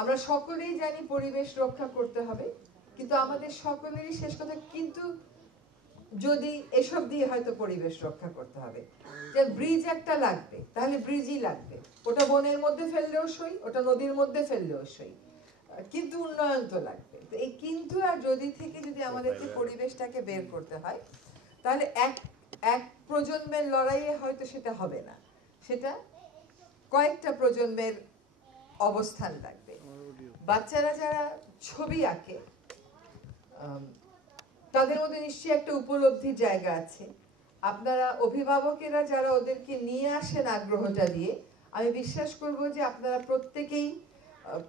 আমরা সকলেই জানি পরিবেশ রক্ষা করতে হবে, কিন্তু আমাদের সকলেরই শেষ কথা কিন্তু যদি এসব দিয়ে হয়তো পরিবেশ রক্ষা করতে হবে, যে ব্রিজ একটা লাগবে, তাহলে ব্রিজই লাগবে, ওটা বনের মধ্যে ফেললেও সই, ওটা নদীর মধ্যে ফেললেও সই, কিন্তু উন্নয়ন তো লাগবে। তো এই কিন্তু আর যদি থেকে যদি আমাদেরকে পরিবেশটাকে বের করতে হয়, তাহলে এক এক প্রজন্মের লড়াইয়ে হয়তো সেটা হবে না, সেটা কয়েকটা প্রজন্মের অবস্থান লাগবে। বাচ্চারা যারা ছবি আঁকে তাদের মধ্যে নিশ্চয়ই একটা উপলব্ধির জায়গা আছে। আপনারা অভিভাবকেরা যারা ওদেরকে নিয়ে আসেন আগ্রহটা দিয়ে, আমি বিশ্বাস করব যে আপনারা প্রত্যেকেই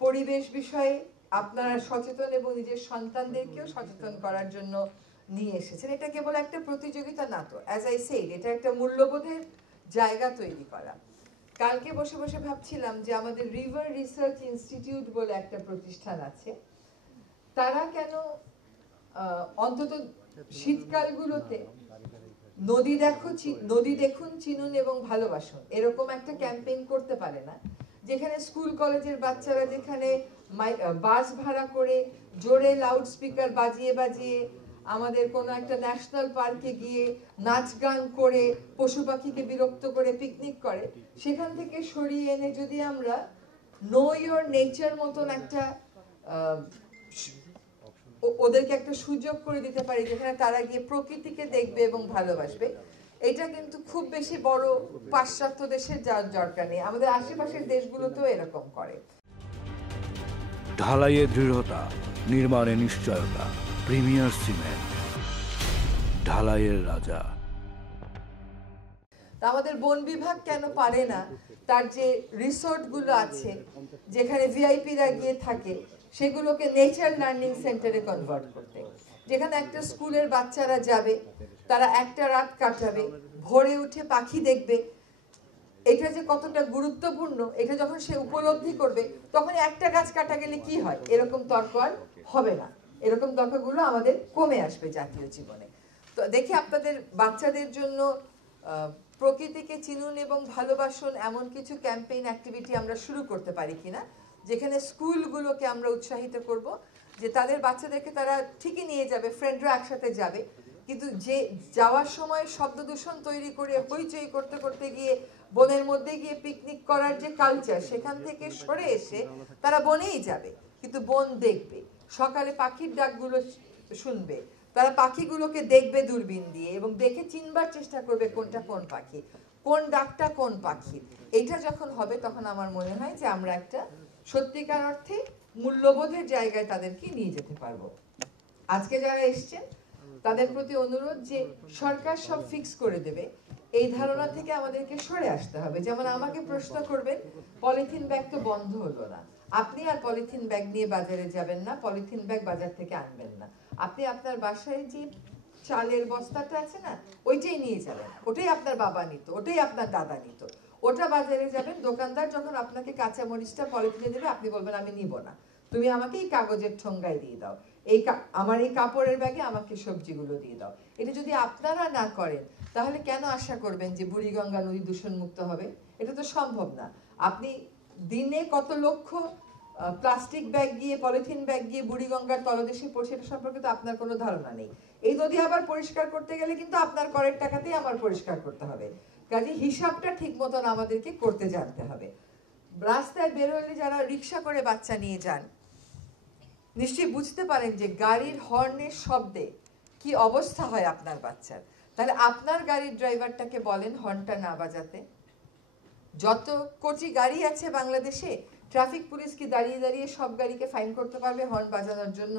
পরিবেশ বিষয়ে আপনারা সচেতন এবং নিজের সন্তানদেরকেও সচেতন করার জন্য নিয়ে এসেছেন। এটা কেবল একটা প্রতিযোগিতা না তো, অ্যাজ আই সেড, এটা একটা মূল্যবোধের জায়গা তৈরি করা। কালকে বসে বসে ভাবছিলাম যে আমাদের রিভার রিসার্চ ইনস্টিটিউট বলে একটা প্রতিষ্ঠান আছে, তারা কেন অন্তত শীতকালগুলোতে নদী দেখুন, চিনুন এবং ভালোবাসুন এরকম একটা ক্যাম্পেইন করতে পারে না, যেখানে স্কুল কলেজের বাচ্চারা যেখানে বাস ভাড়া করে জোরে লাউড স্পিকার বাজিয়ে বাজিয়ে আমাদের কোনো একটা ন্যাশনাল পার্কে গিয়ে নাচ গান করে পশু পাখিকে বিরক্ত করে পিকনিক করে, সেখান থেকে সরিয়ে এনে যদি আমরা নো ইওর নেচার মতন একটা ওদেরকে একটা সুযোগ করে দিতে পারি যেখানে তারা গিয়ে প্রকৃতিকে দেখবে এবং ভালোবাসবে, এটা কিন্তু খুব বেশি বড় পাশ্চাত্য দেশের যাওয়ার দরকার নেই, আমাদের আশেপাশের দেশগুলোতেও এরকম করে। ঢালাইয়ে দৃঢ়তা, নির্মাণে নিশ্চয়তা, প্রিমিয়ার সিমেন্ট, ঢালাইয়ের রাজা। আমাদের বন বিভাগ কেন পারে না তার যে রিসোর্টগুলো আছে যেখানে ভিআইপিরা গিয়ে থাকে সেগুলোকে নেচার লার্নিং সেন্টারে কনভার্ট করতে, যেখানে একটা স্কুলের বাচ্চারা যাবে, তারা একটা রাত কাটাবে, ভোরে উঠে পাখি দেখবে, এটা যে কতটা গুরুত্বপূর্ণ এটা যখন সে উপলব্ধি করবে তখন একটা গাছ কাটা গেলে কি হয় এরকম তর্ক আর হবে না, এরকম তর্কগুলো আমাদের কমে আসবে জাতীয় জীবনে। তো দেখি আপনাদের বাচ্চাদের জন্য প্রকৃতিকে চিনুন এবং ভালোবাসুন এমন কিছু ক্যাম্পেইন অ্যাক্টিভিটি আমরা শুরু করতে পারি কিনা, যেখানে স্কুলগুলোকে আমরা উৎসাহিত করব যে তাদের বাচ্চাদেরকে তারা ঠিকই নিয়ে যাবে, ফ্রেন্ডরা একসাথে যাবে, কিন্তু যে যাওয়ার সময় শব্দ দূষণ তৈরি করে হইচই করতে করতে গিয়ে বনের মধ্যে গিয়ে পিকনিক করার যে কালচার, সেখান থেকে সরে এসে তারা বনেই যাবে, কিন্তু বন দেখবে, সকালে পাখির ডাকগুলো শুনবে, তারা পাখিগুলোকে দেখবে দূরবীন দিয়ে এবং দেখে চিনবার চেষ্টা করবে কোনটা কোন পাখি, কোন ডাকটা কোন পাখি। এটা যখন হবে তখন আমার মনে হয় যে আমরা একটা সত্যিকার অর্থে মূল্যবোধের জায়গায় তাদেরকে নিয়ে যেতে পারবো। আজকে যারা এসছেন তাদের প্রতি অনুরোধ যে সরকার সব ফিক্স করে দেবে এই ধারণা থেকে আমাদেরকে সরে আসতে হবে। যেমন আমাকে প্রশ্ন করবেন পলিথিন ব্যাগ তো বন্ধ হলো না, আপনি আর পলিথিন ব্যাগ নিয়ে বাজারে যাবেন না, পলিথিন ব্যাগ বাজার থেকে আনবেন না, আপনি আপনার বাসায় যে চালের বস্তাটা আছে না ওইটাই নিয়ে যাবেন, ওটাই আপনার বাবা নিত, ওটাই আপনার দাদা নিত, ওটা বাজারে যাবেন, দোকানদার যখন আপনাকে কাঁচা মরিচটা পলিথিনে দেবে আপনি বলবেন আমি নিব না, তুমি আমাকে এই কাগজের ঠোঙ্গায় দিয়ে দাও, এই আমার এই কাপড়ের ব্যাগে আমাকে সবজিগুলো দিয়ে দাও। এটা যদি আপনারা না করেন তাহলে কেন আশা করবেন যে বুড়িগঙ্গা নদী দূষণ মুক্ত হবে? এটা তো সম্ভব না। আপনি দিনে কত লক্ষ প্লাস্টিক ব্যাগ গিয়ে পলিথিন ব্যাগ গিয়ে বুড়িগঙ্গার তলদেশে পড়ছে এটা সম্পর্কে তো আপনার কোনো ধারণা নেই। এই নদী আবার পরিষ্কার করতে গেলে কিন্তু আপনার করের টাকাতেই আমার পরিষ্কার করতে হবে, কাজে হিসাবটা ঠিক মতন আমাদেরকে করতে জানতে হবে। রাস্তায় বেরোলে যারা রিক্সা করে বাচ্চা নিয়ে যান নিশ্চয়ই বুঝতে পারেন যে গাড়ির হর্নের শব্দে কি অবস্থা হয় আপনার বাচ্চার, তাহলে আপনার গাড়ির ড্রাইভারটাকে বলেন হর্নটা না বাজাতে। যত কোটি গাড়ি আছে বাংলাদেশে, ট্রাফিক পুলিশ কি দাঁড়িয়ে দাঁড়িয়ে সব গাড়িকে ফাইন করতে পারবে হর্ন বাজানোর জন্য?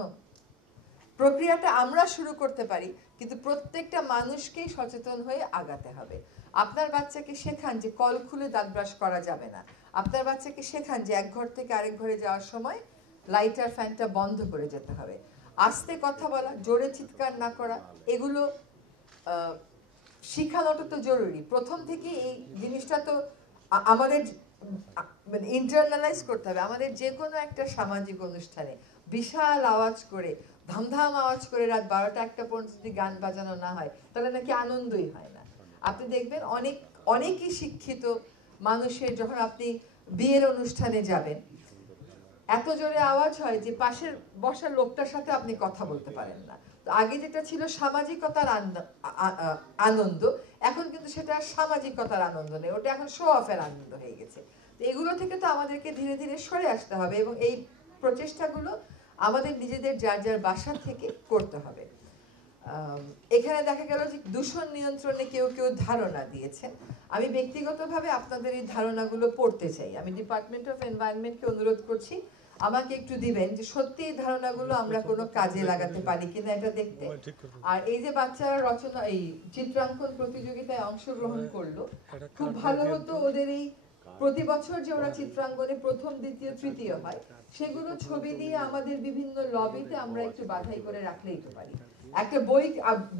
প্রক্রিয়াটা আমরা শুরু করতে পারি, কিন্তু প্রত্যেকটা মানুষকেই সচেতন হয়ে আগাতে হবে। আপনার বাচ্চাকে শেখান যে কল খুলে দাঁত ব্রাশ করা যাবে না, আপনার বাচ্চাকে শেখান যে এক ঘর থেকে আরেক ঘরে যাওয়ার সময় লাইট আর ফ্যানটা বন্ধ করে যেতে হবে, আস্তে কথা বলা, জোরে চিৎকার না করা, এগুলো শিখানোটা তো জরুরি। প্রথম থেকে এই জিনিসটা তো আমাদের মানে ইন্টারনালাইজ করতে হবে। আমাদের যে কোনো একটা সামাজিক অনুষ্ঠানে বিশাল আওয়াজ করে ধামধাম আওয়াজ করে রাত 12টা 1টা পর্যন্ত যদি গান বাজানো না হয় তাহলে নাকি আনন্দই হয় না। আপনি দেখবেন অনেকই শিক্ষিত মানুষের যখন আপনি বিয়ের অনুষ্ঠানে যাবেন এত জোরে আওয়াজ হয় যে পাশের বসার লোকটার সাথে আপনি কথা বলতে পারেন না। তো আগে যেটা ছিল সামাজিকতার আনন্দ, এখন কিন্তু সেটা সামাজিকতার আনন্দ নেই, ওটা এখন শো অফের আনন্দ হয়ে গেছে। তো এগুলো থেকে তো আমাদেরকে ধীরে ধীরে সরে আসতে হবে এবং এই প্রচেষ্টাগুলো আমাদের নিজেদের যার যার বাসা থেকে করতে হবে। এখানে দেখা গেল যে দূষণ নিয়ন্ত্রণে কেউ কেউ ধারণা দিয়েছেন। আমি ব্যক্তিগতভাবে আপনাদের এই ধারণাগুলো পড়তে চাই। আমি ডিপার্টমেন্ট অফ এনভায়রনমেন্টকে অনুরোধ করছি আমাকে একটু দিবেন যে সত্যি এই ধারণাগুলো আমরা কোনো কাজে লাগাতে পারি কিনা এটা দেখতে। আর এই যে বাচ্চারা রচনা এই চিত্রাঙ্কন প্রতিযোগিতায় অংশগ্রহণ করলো, খুব ভালো হতো ওদের এই প্রতি বছর যে ওরা চিত্রাঙ্কনে প্রথম দ্বিতীয় তৃতীয় হয় সেগুলো ছবি দিয়ে আমাদের বিভিন্ন লবিতে আমরা একটু বাছাই করে রাখলেই তো পারি। একটা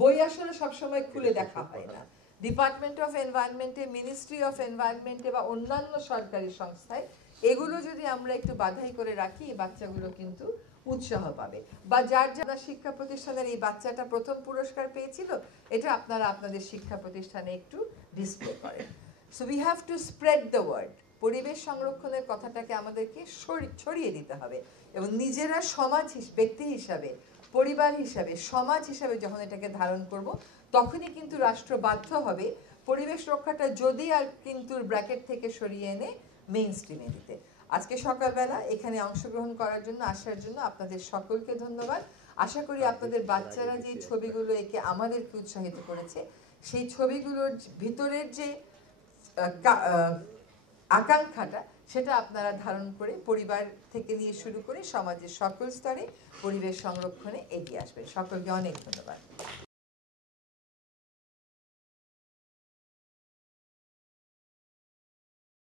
বই আসলে সবসময় খুলে দেখা হয় না। ডিপার্টমেন্ট অফ এনভায়রনমেন্টে, মিনিস্ট্রি অফ এনভায়রনমেন্টে বা অন্যান্য সরকারি সংস্থায় এগুলো যদি আমরা একটু বাছাই করে রাখি, এই বাচ্চাগুলো কিন্তু উৎসাহ পাবে। বা যার যারা শিক্ষা প্রতিষ্ঠানের এই বাচ্চাটা প্রথম পুরস্কার পেয়েছিল, এটা আপনারা আপনাদের শিক্ষা প্রতিষ্ঠানে একটু ডিসপ্লে করেন। So we have to spread the word. পরিবেশ সংরক্ষণের কথাটাকে আমাদেরকে ছড়িয়ে দিতে হবে এবং নিজেরা সমাজ ব্যক্তি হিসাবে, পরিবার হিসাবে, সমাজ হিসাবে যখন এটাকে ধারণ করব, তখনই কিন্তু রাষ্ট্র বাধ্য হবে পরিবেশ রক্ষাটা যদি আর কিন্তু ব্র্যাকেট থেকে সরিয়ে এনে মেইন স্ট্রিমে দিতে। আজকে সকালবেলা এখানে অংশগ্রহণ করার জন্য আসার জন্য আপনাদের সকলকে ধন্যবাদ। আশা করি আপনাদের বাচ্চারা যে ছবিগুলো এঁকে আমাদেরকে উৎসাহিত করেছে, সেই ছবিগুলোর ভিতরের যে আকাঙ্ক্ষাটা সেটা আপনারা ধারণ করে পরিবার থেকে নিয়ে শুরু করে সমাজের সকল স্তরে পরিবেশ সংরক্ষণে এগিয়ে আসবেন। সকলকে অনেক ধন্যবাদ।